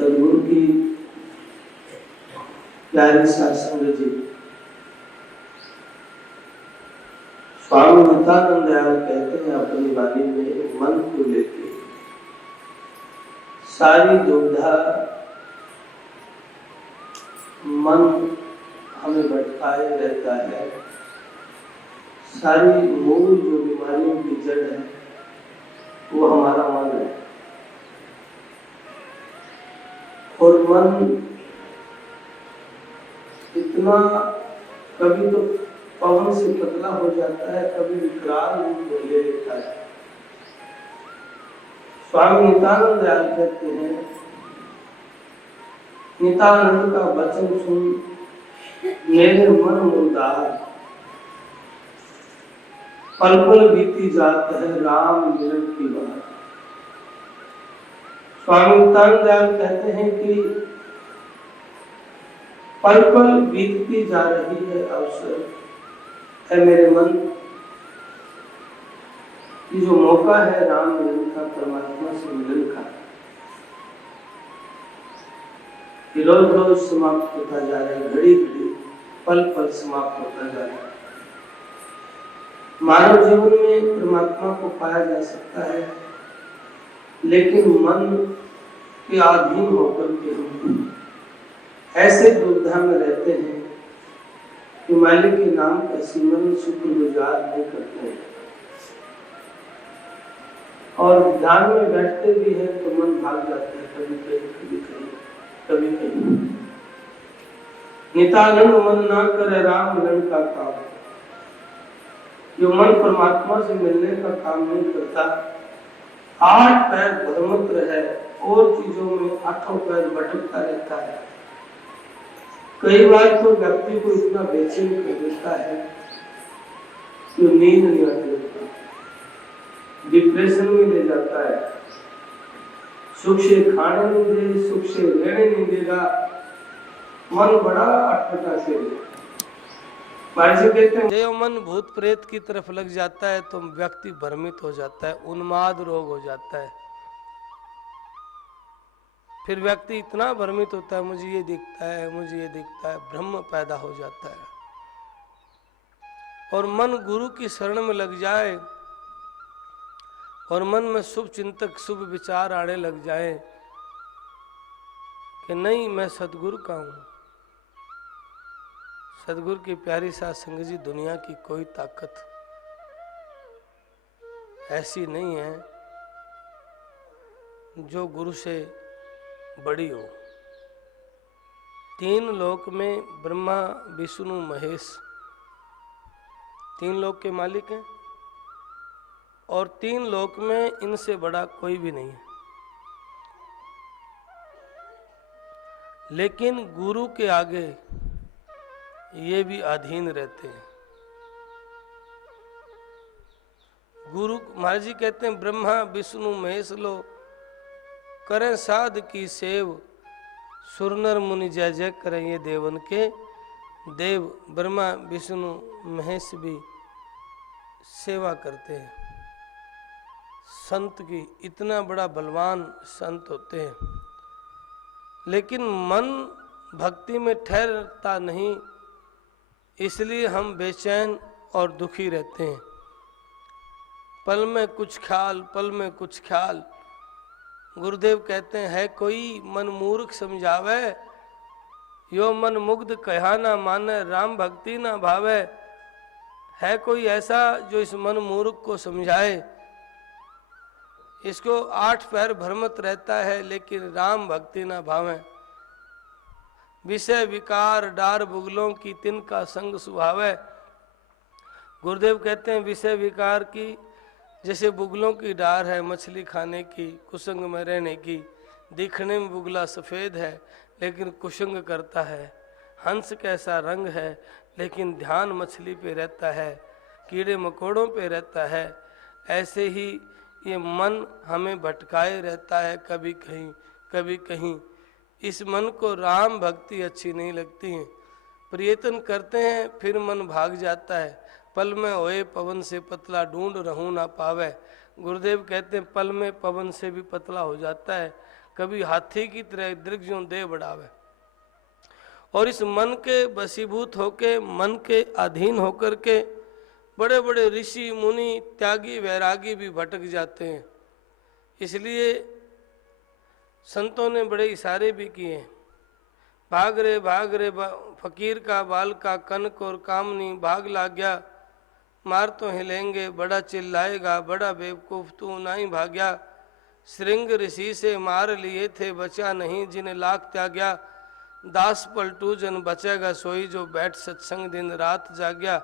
सदगुरु की प्यारी सत्संग जी। स्वामी नित्यानंद दयाल कहते हैं अपनी वाणी में, मन को लेके सारी दुविधा, मन हमें भटकाए रहता है। सारी मूल जो बीमारियों की जड़ है वो हमारा मन है। और मन इतना कभी तो पवन से पतला हो जाता है, कभी विकराल रूप ले लेता है। स्वामी नित्यानंद दयाल कहते हैं, नित्यानंद का वचन सुन मेरे मन मुर्दार, पल पल बीती जात है राम मिलन की बात। स्वामी नित्यानंद दयाल कहते हैं कि पल पल बीतती जा रही है अवसर है मेरे मन, ये जो मौका है राम मिलन का, परमात्मा से मिलन का, ये रोज रोज समाप्त होता जा रहा है, घड़ी घड़ी पल पल समाप्त होता जा रहा है। मानव जीवन में परमात्मा को पाया जा सकता है, लेकिन मन के अधीन होकर के हम ऐसे दुविधा में रहते हैं कि मालिक के नाम का सिमरन शुक्रगुजार नहीं करते हैं। और ध्यान में बैठते भी हैं तो मन भाग जाता है, कभी कहीं कभी कहीं कभी कहीं। नित्यानंद मन ना करे राम मिलन का काम, जो मन परमात्मा से मिलने का काम नहीं करता, आठ पैर भ्रमत है और चीजों में आठों पैर भटकता रहता है। कई बार तो व्यक्ति को इतना बेचैन कर देता है कि नींद नहीं आती, डिप्रेशन में ले जाता है। सुख से खाने नहीं दे, सुख से रहने नहीं देगा, मन बड़ा अटपटा से। कहते हैं जो मन भूत प्रेत की तरफ लग जाता है तो व्यक्ति भ्रमित हो जाता है, उन्माद रोग हो जाता है। फिर व्यक्ति इतना भ्रमित होता है, मुझे ये दिखता है, मुझे ये दिखता है, भ्रम पैदा हो जाता है। और मन गुरु की शरण में लग जाए और मन में शुभ चिंतक शुभ विचार आने लग जाए कि नहीं मैं सदगुरु का हूं। सदगुरु की प्यारी साथ संगत जी, दुनिया की कोई ताकत ऐसी नहीं है जो गुरु से बड़ी हो। तीन लोक में ब्रह्मा विष्णु महेश, तीन लोक के मालिक हैं और तीन लोक में इनसे बड़ा कोई भी नहीं है। लेकिन गुरु के आगे ये भी अधीन रहते हैं। गुरु महाराज जी कहते हैं, ब्रह्मा विष्णु महेश लो करें साध की सेव, सुरनर मुनि जय जय करें ये देवन के देव। ब्रह्मा विष्णु महेश भी सेवा करते हैं संत की, इतना बड़ा बलवान संत होते हैं। लेकिन मन भक्ति में ठहरता नहीं, इसलिए हम बेचैन और दुखी रहते हैं। पल में कुछ ख्याल, पल में कुछ ख्याल। गुरुदेव कहते हैं, है कोई मन मूर्ख समझावे, यो मन मुग्ध कहा ना माने, राम भक्ति ना भावे। है कोई ऐसा जो इस मन मूर्ख को समझाए? इसको आठ पैर भ्रमत रहता है लेकिन राम भक्ति ना भावे। विषय विकार डार बुगलों की तिनका संग सुभावे। गुरुदेव कहते हैं, विषय विकार की जैसे बुगलों की डार है, मछली खाने की, कुसंग में रहने की। दिखने में बुगला सफ़ेद है लेकिन कुसंग करता है। हंस कैसा रंग है लेकिन ध्यान मछली पे रहता है, कीड़े मकोड़ों पे रहता है। ऐसे ही ये मन हमें भटकाए रहता है, कभी कहीं कभी कहीं। इस मन को राम भक्ति अच्छी नहीं लगती है। प्रयत्न करते हैं फिर मन भाग जाता है। पल में होए पवन से पतला, ढूंढ रहूं ना पावे। गुरुदेव कहते हैं, पल में पवन से भी पतला हो जाता है। कभी हाथी की तरह दीर्घ दे बढ़ावे। और इस मन के वशीभूत होके, मन के अधीन होकर के बड़े बड़े ऋषि मुनि त्यागी वैरागी भी भटक जाते हैं। इसलिए संतों ने बड़े इशारे भी किए, भाग रे फकीर का बाल का कनक और कामनी भाग ला गया, मार तो हिलेंगे बड़ा चिल्लाएगा, बड़ा बेवकूफ तू नहीं भाग्या, श्रृंग ऋषि से मार लिए थे बचा नहीं जिन्हें लाख त्याग्या, दास पलटू जन बचेगा सोई जो बैठ सत्संग दिन रात जाग्या।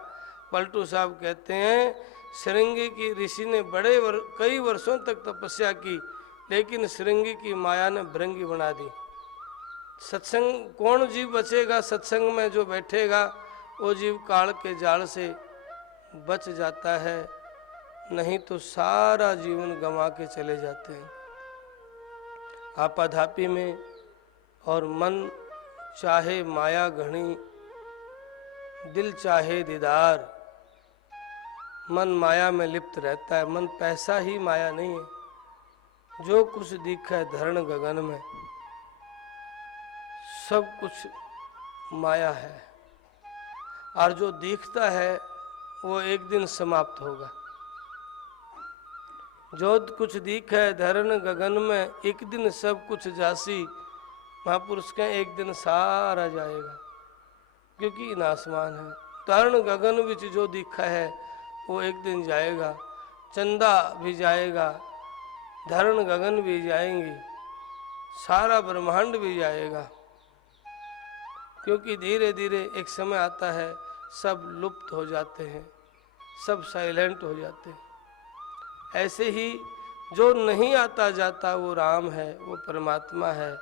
पलटू साहब कहते हैं श्रृंगी की ऋषि ने कई वर्षों तक तपस्या की, लेकिन श्रृंगी की माया ने भृंगी बना दी। सत्संग कौन जीव बचेगा? सत्संग में जो बैठेगा वो जीव काल के जाल से बच जाता है, नहीं तो सारा जीवन गंवा के चले जाते हैं आपाधापी में। और मन चाहे माया घनी, दिल चाहे दीदार, मन माया में लिप्त रहता है। मन पैसा ही माया नहीं है। जो कुछ दिखा है धरण गगन में, सब कुछ माया है, और जो दिखता है वो एक दिन समाप्त होगा। जो कुछ दिखा है धरण गगन में, एक दिन सब कुछ जासी। महापुरुष का एक दिन सारा जाएगा, क्योंकि इन आसमान है। धरण गगन विच जो दिखा है वो एक दिन जाएगा, चंदा भी जाएगा, धरण गगन भी जाएंगी, सारा ब्रह्मांड भी जाएगा, क्योंकि धीरे धीरे एक समय आता है सब लुप्त हो जाते हैं, सब साइलेंट हो जाते हैं। ऐसे ही जो नहीं आता जाता वो राम है, वो परमात्मा है,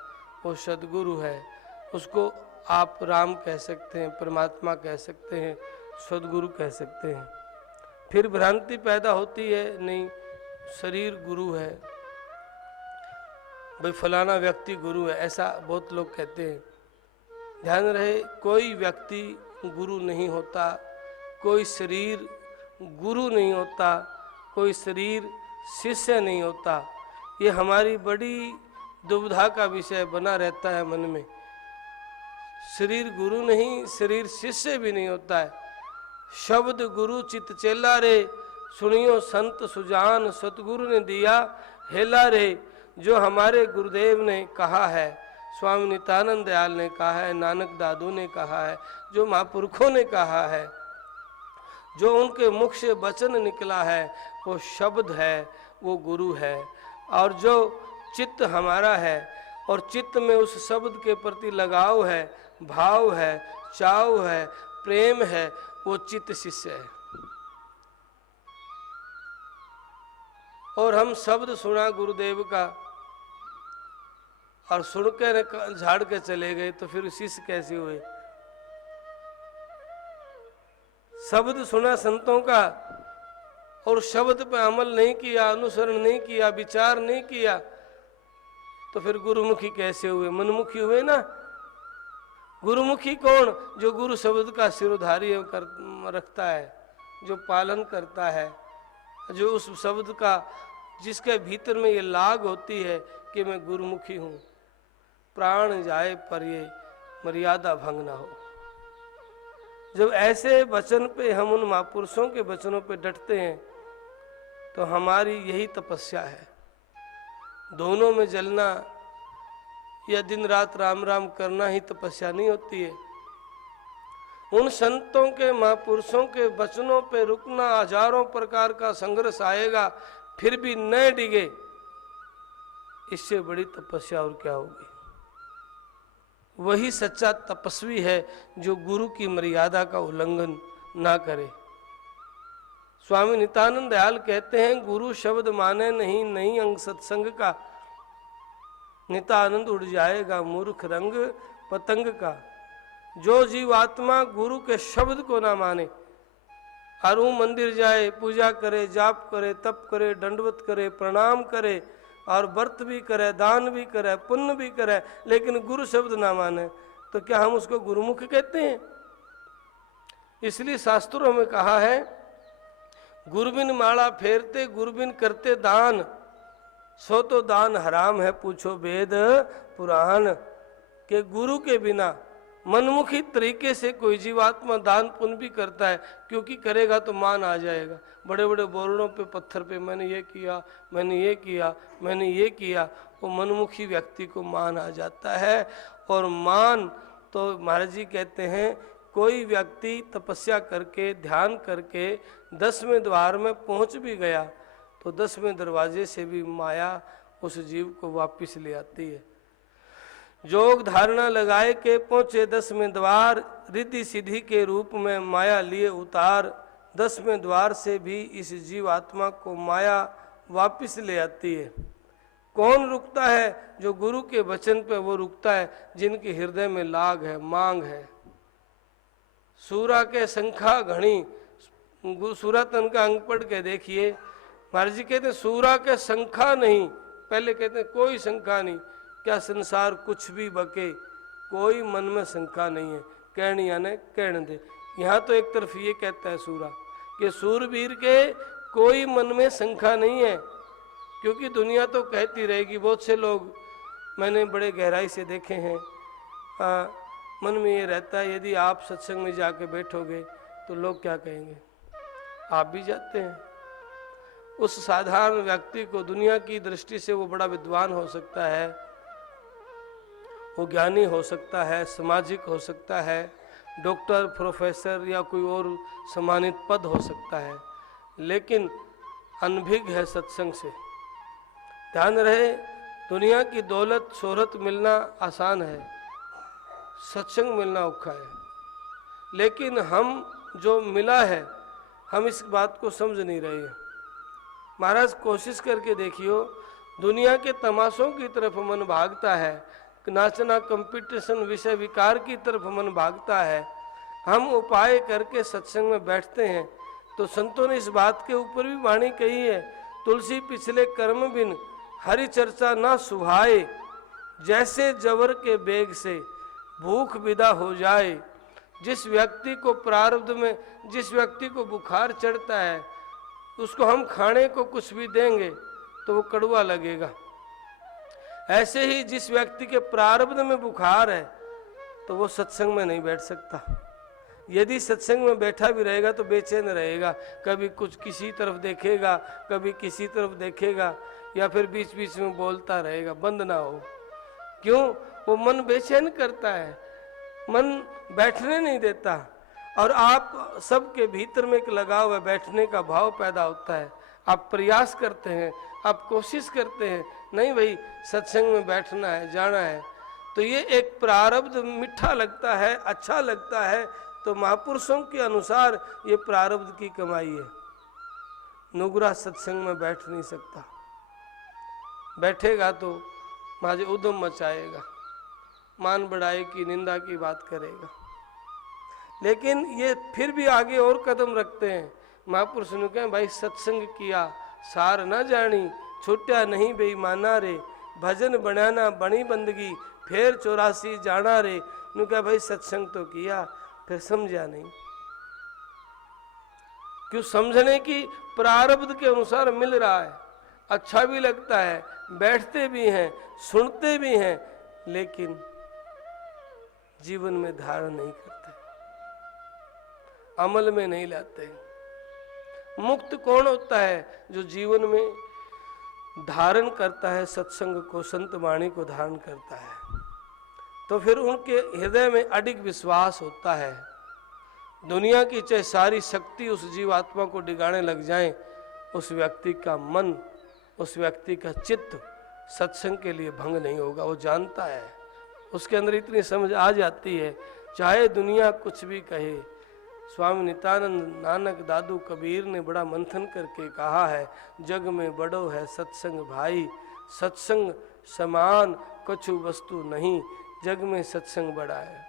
वो सद्गुरु है। उसको आप राम कह सकते हैं, परमात्मा कह सकते हैं, सद्गुरु कह सकते हैं। फिर भ्रांति पैदा होती है, नहीं शरीर गुरु है, भाई फलाना व्यक्ति गुरु है, ऐसा बहुत लोग कहते हैं। ध्यान रहे, कोई व्यक्ति गुरु नहीं होता, कोई शरीर गुरु नहीं होता, कोई शरीर शिष्य नहीं होता। ये हमारी बड़ी दुविधा का विषय बना रहता है मन में। शरीर गुरु नहीं, शरीर शिष्य भी नहीं होता है। शब्द गुरु चित चेला रे, सुनियो संत सुजान, सतगुरु ने दिया हेला रे। जो हमारे गुरुदेव ने कहा है, स्वामी नित्यानंद दयाल ने कहा है, नानक दादू ने कहा है, जो महापुरुषों ने कहा है, जो उनके मुख से वचन निकला है, वो शब्द है, वो गुरु है। और जो चित्त हमारा है, और चित्त में उस शब्द के प्रति लगाव है, भाव है, चाव है, प्रेम है, वो चित्त शिष्य है। और हम शब्द सुना गुरुदेव का और सुन के झाड़ के चले गए, तो फिर शिष्य कैसे हुए? शब्द सुना संतों का और शब्द पे अमल नहीं किया, अनुसरण नहीं किया, विचार नहीं किया, तो फिर गुरुमुखी कैसे हुए? मनमुखी हुए ना। गुरुमुखी कौन? जो गुरु शब्द का सिरोधारी रखता है, जो पालन करता है, जो उस शब्द का, जिसके भीतर में ये लाग होती है कि मैं गुरुमुखी हूँ। प्राण जाए पर ये मर्यादा भंग ना हो। जब ऐसे वचन पे हम उन महापुरुषों के वचनों पे डटते हैं, तो हमारी यही तपस्या है। दोनों में जलना या दिन रात राम राम करना ही तपस्या नहीं होती है। उन संतों के, महापुरुषों के वचनों पे रुकना, हजारों प्रकार का संघर्ष आएगा, फिर भी न डिगे, इससे बड़ी तपस्या और क्या होगी? वही सच्चा तपस्वी है जो गुरु की मर्यादा का उल्लंघन ना करे। स्वामी नित्यानंद दयाल कहते हैं, गुरु शब्द माने नहीं अंग सत्संग का, नित्यानंद उड़ जाएगा मूर्ख रंग पतंग का। जो जीवात्मा गुरु के शब्द को ना माने, और वो मंदिर जाए, पूजा करे, जाप करे, तप करे, दंडवत करे, प्रणाम करे, और व्रत भी करे, दान भी करे, पुण्य भी करे, लेकिन गुरु शब्द ना माने, तो क्या हम उसको गुरुमुख कहते हैं? इसलिए शास्त्रों में कहा है, गुरुबिन माला फेरते, गुरुबिन करते दान। सो तो दान हराम है, पूछो वेद पुराण। के गुरु के बिना मनमुखी तरीके से कोई जीवात्मा दान पुण्य भी करता है, क्योंकि करेगा तो मान आ जाएगा। बड़े बड़े बोर्डों पे, पत्थर पे, मैंने ये किया, मैंने ये किया, मैंने ये किया, वो मनमुखी व्यक्ति को मान आ जाता है। और मान तो महाराज जी कहते हैं, कोई व्यक्ति तपस्या करके, ध्यान करके 10वें द्वार में पहुंच भी गया तो 10वें दरवाजे से भी माया उस जीव को वापस ले आती है। जोग धारणा लगाए के पहुंचे 10वें द्वार, रिद्धि सिद्धि के रूप में माया लिए उतार। 10वें द्वार से भी इस जीव आत्मा को माया वापस ले आती है। कौन रुकता है? जो गुरु के वचन पे वो रुकता है, जिनके हृदय में लाग है, मांग है। सूरा के संख्या घनी, सूरा तन का अंग पढ़ के देखिए। महाराज जी कहते हैं सूरा के संख्या नहीं, पहले कहते हैं कोई संख्या नहीं। क्या संसार कुछ भी बके, कोई मन में शंका नहीं है, कहनी यानी कहने दे। यहाँ तो एक तरफ ये कहता है सूरा कि सूरवीर के कोई मन में शंका नहीं है, क्योंकि दुनिया तो कहती रहेगी। बहुत से लोग मैंने बड़े गहराई से देखे हैं, मन में ये रहता है यदि आप सत्संग में जाके बैठोगे तो लोग क्या कहेंगे। आप भी जाते हैं। उस साधारण व्यक्ति को दुनिया की दृष्टि से वो बड़ा विद्वान हो सकता है, वो ज्ञानी हो सकता है, सामाजिक हो सकता है, डॉक्टर, प्रोफेसर या कोई और सम्मानित पद हो सकता है, लेकिन अनभिज्ञ है सत्संग से। ध्यान रहे, दुनिया की दौलत शोहरत मिलना आसान है, सत्संग मिलना औखा है। लेकिन हम जो मिला है, हम इस बात को समझ नहीं रहे हैं। महाराज कोशिश करके देखियो, दुनिया के तमाशों की तरफ मन भागता है, नाचना, कंपटीशन, विषय विकार की तरफ मन भागता है। हम उपाय करके सत्संग में बैठते हैं तो संतों ने इस बात के ऊपर भी वाणी कही है, तुलसी पिछले कर्म बिन हरि चर्चा ना सुहाए, जैसे जवर के बेग से भूख विदा हो जाए। जिस व्यक्ति को प्रारब्ध में, जिस व्यक्ति को बुखार चढ़ता है, उसको हम खाने को कुछ भी देंगे तो वो कड़वा लगेगा। ऐसे ही जिस व्यक्ति के प्रारब्ध में बुखार है तो वो सत्संग में नहीं बैठ सकता। यदि सत्संग में बैठा भी रहेगा तो बेचैन रहेगा, कभी कुछ किसी तरफ देखेगा, कभी किसी तरफ देखेगा, या फिर बीच बीच में बोलता रहेगा, बंद ना हो। क्यों? वो मन बेचैन करता है, मन बैठने नहीं देता। और आप सबके भीतर में एक लगाव है, बैठने का भाव पैदा होता है। आप प्रयास करते हैं, आप कोशिश करते हैं, नहीं भाई सत्संग में बैठना है, जाना है। तो ये एक प्रारब्ध मीठा लगता है, अच्छा लगता है। तो महापुरुषों के अनुसार ये प्रारब्ध की कमाई है। नुगरा सत्संग में बैठ नहीं सकता, बैठेगा तो माजे उद्यम मचाएगा, मान बढ़ाई की, निंदा की बात करेगा। लेकिन ये फिर भी आगे और कदम रखते हैं। महापुरुष ने कहा भाई सत्संग किया सार ना जानी, छुट्या नहीं बेईमाना रे, भजन बनाना बनी बंदगी, फिर 84 जाना रे। नु कहा भाई सत्संग तो किया, फिर समझा नहीं। क्यों? समझने की प्रारब्ध के अनुसार मिल रहा है, अच्छा भी लगता है, बैठते भी हैं, सुनते भी हैं, लेकिन जीवन में धारण नहीं करते, अमल में नहीं लाते। मुक्त कौन होता है? जो जीवन में धारण करता है सत्संग को, संत वाणी को धारण करता है। तो फिर उनके हृदय में अडिग विश्वास होता है। दुनिया की चाहे सारी शक्ति उस जीवात्मा को डिगाने लग जाए, उस व्यक्ति का मन, उस व्यक्ति का चित्त सत्संग के लिए भंग नहीं होगा। वो जानता है, उसके अंदर इतनी समझ आ जाती है, चाहे दुनिया कुछ भी कहे। स्वामी नित्यानंद, नानक, दादू कबीर ने बड़ा मंथन करके कहा है, जग में बड़ो है सत्संग भाई, सत्संग समान कछु वस्तु नहीं, जग में सत्संग बड़ा है।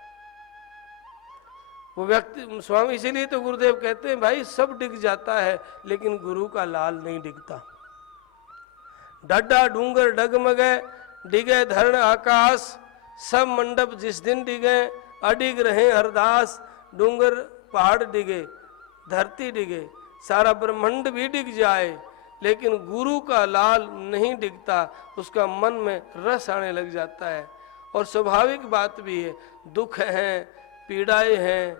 वो व्यक्ति, स्वामी इसीलिए तो गुरुदेव कहते हैं भाई सब डिग जाता है लेकिन गुरु का लाल नहीं डिगता। डड्डा डूंगर डगमगे, डिगे धरण आकाश, सब मंडप जिस दिन डिगे, अडिग रहे हरदास। डूंगर पहाड़ डिगे, धरती डिगे, सारा ब्रह्मांड भी डिग जाए, लेकिन गुरु का लाल नहीं डिगता, उसका मन में रस आने लग जाता है। और स्वाभाविक बात भी है, दुख है, पीड़ाएं हैं,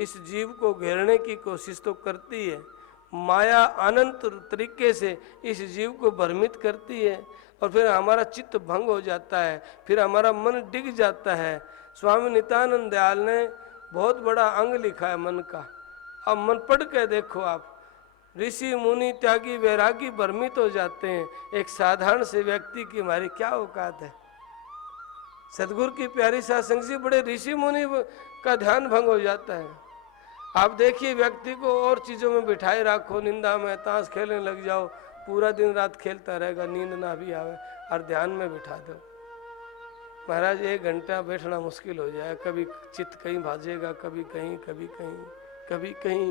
इस जीव को घेरने की कोशिश तो करती है। माया अनंत तरीके से इस जीव को भ्रमित करती है और फिर हमारा चित्त भंग हो जाता है, फिर हमारा मन डिग जाता है। स्वामी नित्यानंद दयाल ने बहुत बड़ा अंग लिखा है मन का। अब मन पढ़ के देखो आप, ऋषि मुनि त्यागी वैरागी भ्रमित हो जाते हैं, एक साधारण से व्यक्ति की हमारी क्या औकात है। सदगुरु की प्यारी सत्संग से बड़े ऋषि मुनि का ध्यान भंग हो जाता है। आप देखिए, व्यक्ति को और चीजों में बिठाए रखो, निंदा में ताश खेलने लग जाओ, पूरा दिन रात खेलता रहेगा, नींद ना भी आवे, और ध्यान में बिठा दो, महाराज 1 घंटा बैठना मुश्किल हो जाए। कभी चित्त कहीं भाजेगा, कभी कहीं, कभी कहीं, कभी कहीं।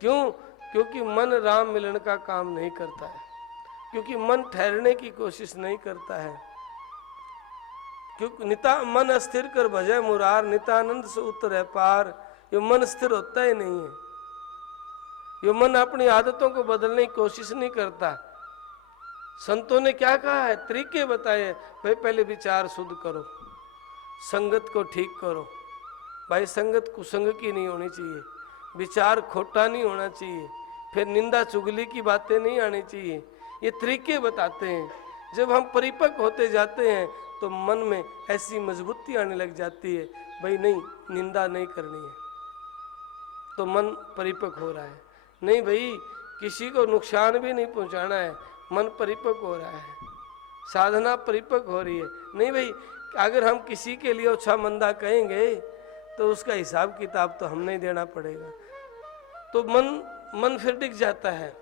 क्यों? क्योंकि मन राम मिलन का काम नहीं करता है, क्योंकि मन ठहरने की कोशिश नहीं करता है। क्योंकि मन अस्थिर कर भजे मुरार, नित्यानंद से उतर पार। ये मन स्थिर होता ही नहीं है। ये मन अपनी आदतों को बदलने की कोशिश नहीं करता। संतों ने क्या कहा है, तरीके बताए भाई, पहले विचार शुद्ध करो, संगत को ठीक करो। भाई संगत कुसंग की नहीं होनी चाहिए, विचार खोटा नहीं होना चाहिए, फिर निंदा चुगली की बातें नहीं आनी चाहिए। ये तरीके बताते हैं। जब हम परिपक्व होते जाते हैं तो मन में ऐसी मजबूती आने लग जाती है, भाई नहीं, निंदा नहीं करनी है, तो मन परिपक्व हो रहा है। नहीं भाई, किसी को नुकसान भी नहीं पहुंचाना है, मन परिपक्व हो रहा है, साधना परिपक्व हो रही है। नहीं भाई, अगर हम किसी के लिए अच्छा मंदा कहेंगे तो उसका हिसाब किताब तो हमने ही देना पड़ेगा। तो मन फिर टिक जाता है।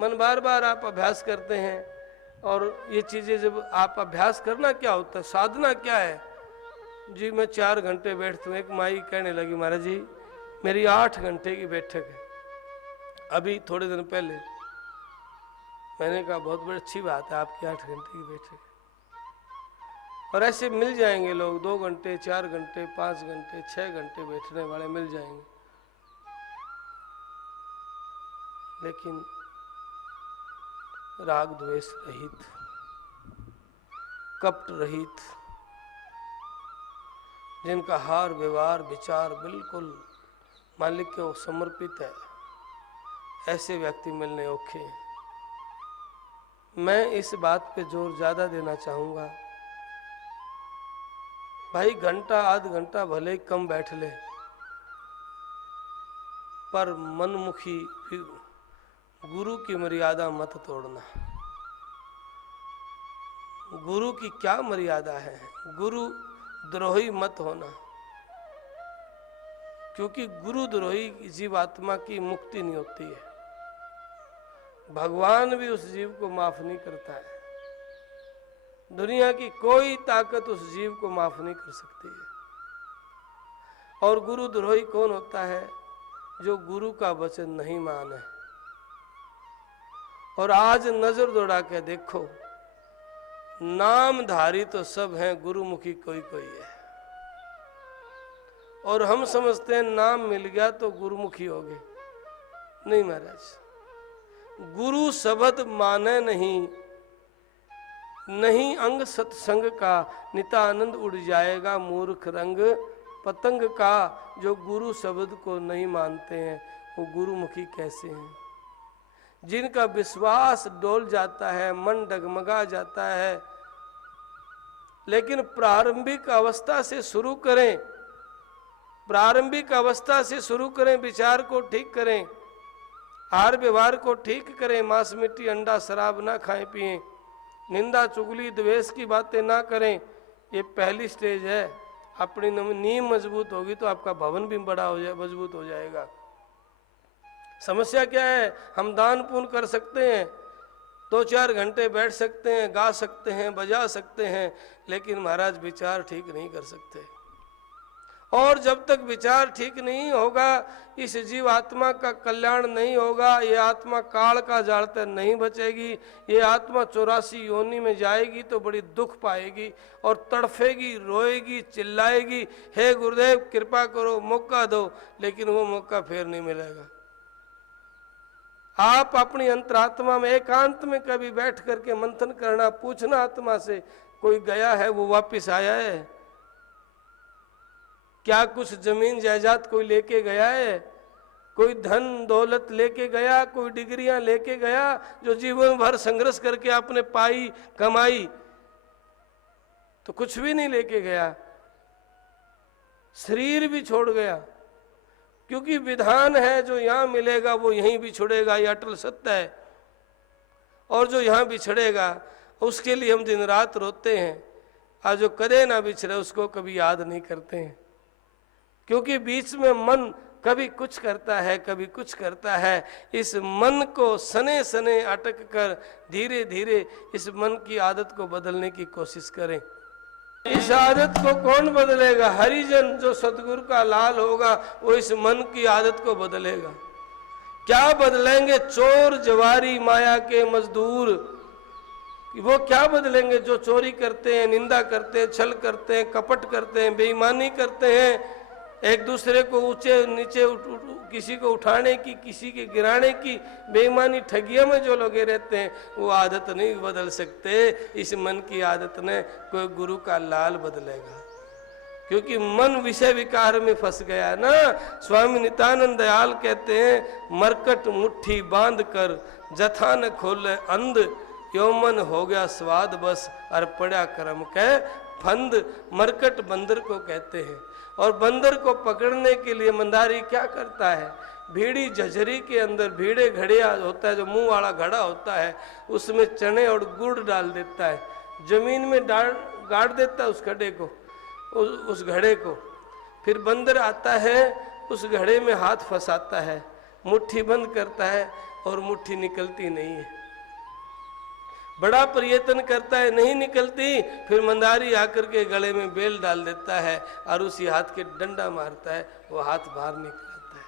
मन बार बार आप अभ्यास करते हैं, और ये चीज़ें जब आप अभ्यास करना क्या होता है, साधना क्या है जी। मैं 4 घंटे बैठता हूँ। एक माई कहने लगी, महाराज जी मेरी 8 घंटे की बैठक है, अभी थोड़े दिन पहले। मैंने कहा बहुत बड़ी अच्छी बात है, आपकी 8 घंटे की बैठक है। और ऐसे मिल जाएंगे लोग 2 घंटे, 4 घंटे, 5 घंटे, 6 घंटे बैठने वाले मिल जाएंगे। लेकिन राग द्वेष रहित, कपट रहित, जिनका हार व्यवहार विचार बिल्कुल मालिक को समर्पित है, ऐसे व्यक्ति मिलने औखे हैं। मैं इस बात पे जोर ज्यादा देना चाहूंगा, भाई घंटा आध घंटा भले ही कम बैठ ले, पर मनमुखी गुरु की मर्यादा मत तोड़ना। गुरु की क्या मर्यादा है, गुरु द्रोही मत होना, क्योंकि गुरु द्रोही जीवात्मा की मुक्ति नहीं होती है। भगवान भी उस जीव को माफ नहीं करता है, दुनिया की कोई ताकत उस जीव को माफ नहीं कर सकती है। और गुरु द्रोही कौन होता है? जो गुरु का वचन नहीं माने। और आज नजर दौड़ा के देखो, नामधारी तो सब हैं, गुरुमुखी कोई कोई है। और हम समझते हैं नाम मिल गया तो गुरुमुखी हो गए। नहीं महाराज, गुरु शब्द माने नहीं, नहीं अंग सत्संग का, नित्यानंद उड़ जाएगा मूर्ख रंग पतंग का। जो गुरु शब्द को नहीं मानते हैं वो गुरुमुखी कैसे हैं? जिनका विश्वास डोल जाता है, मन डगमगा जाता है। लेकिन प्रारंभिक अवस्था से शुरू करें, प्रारंभिक अवस्था से शुरू करें, विचार को ठीक करें, आहार व्यवहार को ठीक करें, मांस मिट्टी अंडा शराब ना खाएं पिएं, निंदा चुगली द्वेष की बातें ना करें। ये पहली स्टेज है। अपनी नींव मजबूत होगी तो आपका भवन भी बड़ा हो जाए, मजबूत हो जाएगा। समस्या क्या है? हम दान पुण्य कर सकते हैं, 2-4 घंटे बैठ सकते हैं, गा सकते हैं, बजा सकते हैं, लेकिन महाराज विचार ठीक नहीं कर सकते। और जब तक विचार ठीक नहीं होगा, इस जीव आत्मा का कल्याण नहीं होगा। ये आत्मा काल का जाल से नहीं बचेगी। ये आत्मा 84 योनि में जाएगी तो बड़ी दुख पाएगी और तड़फेगी, रोएगी, चिल्लाएगी, हे गुरुदेव कृपा करो, मौका दो। लेकिन वो मौका फिर नहीं मिलेगा। आप अपनी अंतरात्मा में एकांत में कभी बैठ करके मंथन करना, पूछना आत्मा से, कोई गया है वो वापस आया है? क्या कुछ जमीन जायदाद कोई लेके गया है? कोई धन दौलत लेके गया? कोई डिग्रियां लेके गया जो जीवन भर संघर्ष करके आपने पाई कमाई? तो कुछ भी नहीं लेके गया। शरीर भी छोड़ गया, क्योंकि विधान है जो यहां मिलेगा वो यहीं बिछड़ेगा, ये अटल सत्य है। और जो यहां बिछड़ेगा उसके लिए हम दिन रात रोते हैं, और जो कदे ना बिछड़े उसको कभी याद नहीं करते हैं, क्योंकि बीच में मन कभी कुछ करता है, कभी कुछ करता है। इस मन को सने सने अटक कर धीरे धीरे इस मन की आदत को बदलने की कोशिश करें। इस आदत को कौन बदलेगा? हरिजन जो सतगुरु का लाल होगा वो इस मन की आदत को बदलेगा। क्या बदलेंगे? चोर जवारी माया के मजदूर, वो क्या बदलेंगे? जो चोरी करते हैं, निंदा करते हैं, छल करते हैं, कपट करते हैं, बेईमानी करते हैं, एक दूसरे को ऊंचे नीचे किसी को उठाने की, किसी के गिराने की बेईमानी ठगियों में जो लोग रहते हैं, वो आदत नहीं बदल सकते। इस मन की आदत ने कोई गुरु का लाल बदलेगा, क्योंकि मन विषय विकार में फंस गया है ना। स्वामी नित्यानंद दयाल कहते हैं, मरकट मुट्ठी बांध कर जथा न खोले अंध, यो मन हो गया स्वाद बस और पड़ा कर्म के फंद। मरकट बंदर को कहते हैं, और बंदर को पकड़ने के लिए मंदारी क्या करता है? भीड़ी झझरी के अंदर भीड़े घड़िया होता है, जो मुंह वाला घड़ा होता है, उसमें चने और गुड़ डाल देता है, जमीन में गाड़ देता है उस घड़े को, उस घड़े को। फिर बंदर आता है, उस घड़े में हाथ फंसाता है, मुट्ठी बंद करता है और मुट्ठी निकलती नहीं है। बड़ा प्रयत्न करता है, नहीं निकलती। फिर मंदारी आकर के गले में बेल डाल देता है और उसी हाथ के डंडा मारता है, वो हाथ बाहर निकलता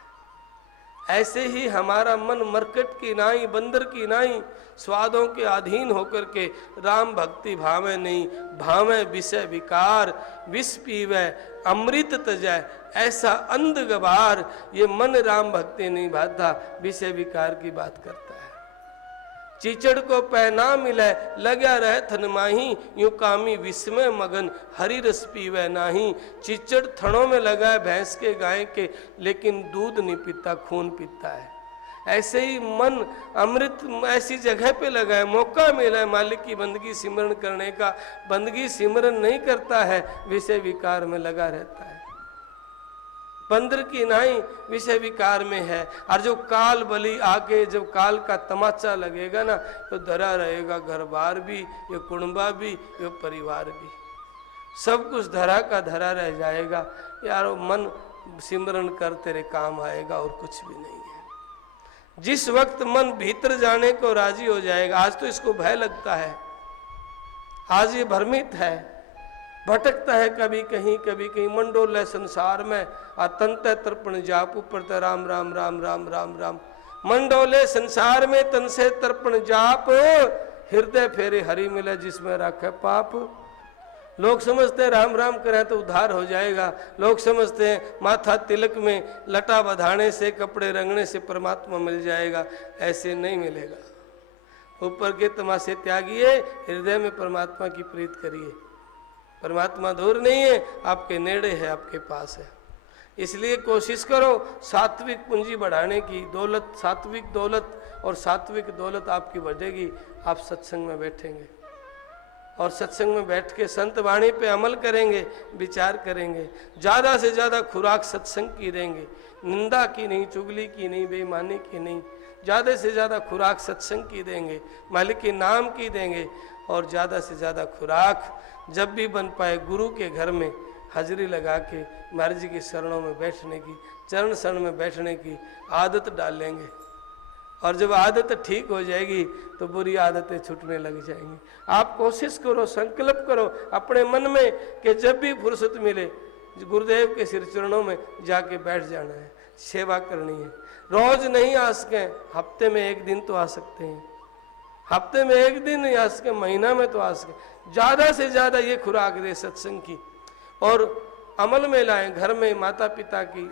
है। ऐसे ही हमारा मन मरकट की नाई, बंदर की नाई स्वादों के अधीन होकर के राम भक्ति भावे नहीं, भावे विषय विकार, विष पीवे अमृत तजय, ऐसा अंध गवार। ये मन राम भक्ति नहीं भाता, विषय विकार की बात करता है। चीचड़ को पहना मिले लगा रहे थन माही, यूं कामी विस्मय मगन हरि रस पीवे नाही। चीचड़ थनों में लगा है भैंस के गाय के, लेकिन दूध नहीं पीता, खून पीता है। ऐसे ही मन अमृत ऐसी जगह पे लगा है, मौका मिला है मालिक की बंदगी सिमरन करने का, बंदगी सिमरन नहीं करता है, विषय विकार में लगा रहता है। बंदर की नाई विषय विकार में है। और जो काल बलि आके जब काल का तमाचा लगेगा ना, तो धरा रहेगा घर बार भी, ये कुणबा भी, ये परिवार भी, सब कुछ धरा का धरा रह जाएगा। यारो मन सिमरन कर तेरे काम आएगा और कुछ भी नहीं है। जिस वक्त मन भीतर जाने को राजी हो जाएगा, आज तो इसको भय लगता है, आज ये भ्रमित है, भटकता है कभी कहीं कभी कहीं, मंडोले संसार में अतंत तर्पण जाप ऊपर राम राम राम राम राम राम। मंडोले संसार में तन से तर्पण जाप, हृदय फेरे हरि मिले जिसमें रखे पाप। लोग समझते हैं राम राम करें तो उद्धार हो जाएगा, लोग समझते हैं माथा तिलक में लटा बधाने से, कपड़े रंगने से परमात्मा मिल जाएगा। ऐसे नहीं मिलेगा। ऊपर के तमाशे त्यागिए, हृदय में परमात्मा की प्रीत करिए। परमात्मा दूर नहीं है, आपके नेड़े है, आपके पास है। इसलिए कोशिश करो सात्विक पूंजी बढ़ाने की, दौलत, सात्विक दौलत, और सात्विक दौलत आपकी बढ़ेगी। आप सत्संग में बैठेंगे और सत्संग में बैठ के संत वाणी पे अमल करेंगे, विचार करेंगे, ज़्यादा से ज़्यादा खुराक सत्संग की देंगे, निंदा की नहीं, चुगली की नहीं, बेईमानी की नहीं, ज़्यादा से ज़्यादा खुराक सत्संग की देंगे, मालिक के नाम की देंगे। और ज़्यादा से ज़्यादा खुराक जब भी बन पाए गुरु के घर में हाजिरी लगा के महाराज जी के शरणों में बैठने की, चरण शरण में बैठने की आदत डालेंगे। और जब आदत ठीक हो जाएगी तो बुरी आदतें छूटने लग जाएंगी। आप कोशिश करो, संकल्प करो अपने मन में कि जब भी फुर्सत मिले गुरुदेव के सिर चरणों में जाके बैठ जाना है, सेवा करनी है। रोज नहीं आ सकें, हफ्ते में एक दिन तो आ सकते हैं, हफ्ते में एक दिन नहीं आ सके, महीना में तो आ सके। ज़्यादा से ज़्यादा ये खुराक दे सत्संग की, और अमल में लाएं। घर में माता पिता की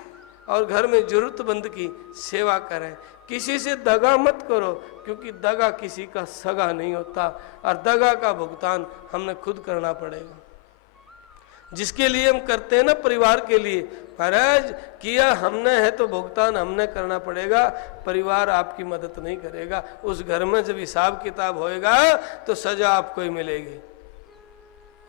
और घर में जरूरतमंद की सेवा करें। किसी से दगा मत करो, क्योंकि दगा किसी का सगा नहीं होता और दगा का भुगतान हमने खुद करना पड़ेगा। जिसके लिए हम करते हैं ना, परिवार के लिए, महाराज किया हमने है तो भुगतान हमने करना पड़ेगा, परिवार आपकी मदद नहीं करेगा। उस घर में जब हिसाब किताब होएगा तो सजा आपको ही मिलेगी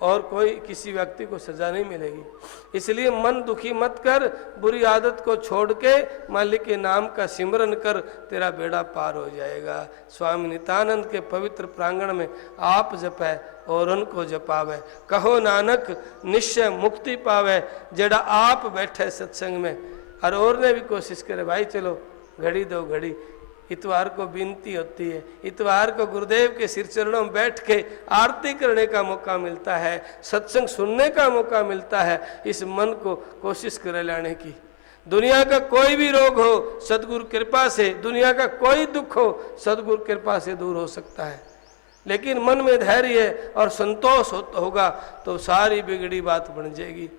और कोई किसी व्यक्ति को सजा नहीं मिलेगी। इसलिए मन दुखी मत कर, बुरी आदत को छोड़ के मालिक के नाम का सिमरन कर, तेरा बेड़ा पार हो जाएगा। स्वामी नित्यानंद के पवित्र प्रांगण में आप जपै और उनको जपावे, कहो नानक निश्चय मुक्ति पावे। जेड़ा आप बैठे सत्संग में और ने भी कोशिश करे, भाई चलो घड़ी दो घड़ी। इतवार को विनती होती है, इतवार को गुरुदेव के सिर चरणों में बैठ के आरती करने का मौका मिलता है, सत्संग सुनने का मौका मिलता है। इस मन को कोशिश करे लाने की। दुनिया का कोई भी रोग हो सदगुरु कृपा से, दुनिया का कोई दुख हो सदगुरु कृपा से दूर हो सकता है, लेकिन मन में धैर्य और संतोष होगा तो सारी बिगड़ी बात बन जाएगी।